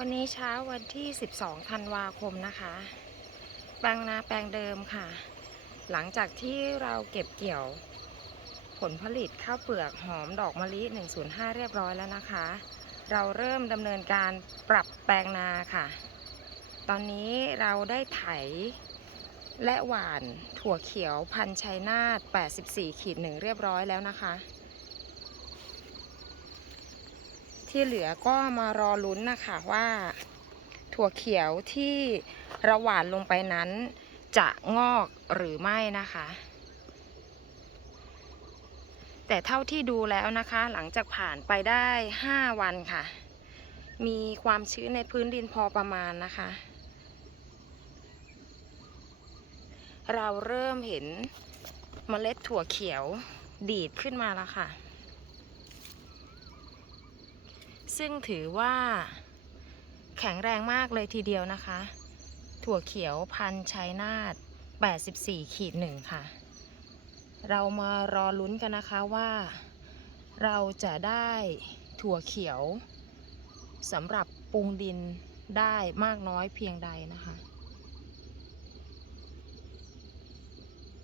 วันนี้เช้าวันที่ 12 ธันวาคมนะคะ แปลงนาแปลงเดิมค่ะ หลังจากที่เราเก็บเกี่ยวผลผลิตข้าวเปลือกหอมดอกมะลิ 105 เรียบร้อยแล้วนะคะ เราเริ่มดำเนินการปรับแปลงนาค่ะ ตอนนี้เราได้ไถและหว่านถั่วเขียวพันชัยนาท84ขีดหนึ่งเรียบร้อยแล้วนะคะ ที่เหลือก็มารอลุ้นนะคะว่าถั่วเขียวที่เราหว่านลงไปนั้น จะงอกหรือไม่นะคะ แต่เท่าที่ดูแล้วนะคะ หลังจากผ่านไปได้ 5 วันค่ะ มีความชื้นในพื้นดินพอประมาณนะคะ เราเริ่มเห็นเมล็ดถั่วเขียวดีดขึ้นมาแล้วค่ะ ซึ่งถือว่าแข็งแรงมากเลยทีเดียวนะคะ ถั่วเขียวพันชัยนาท84ขีดหนึ่งค่ะ เรามารอลุ้นกันนะคะว่า เราจะได้ถั่วเขียวสำหรับปรุงดินได้มากน้อยเพียงใดนะคะ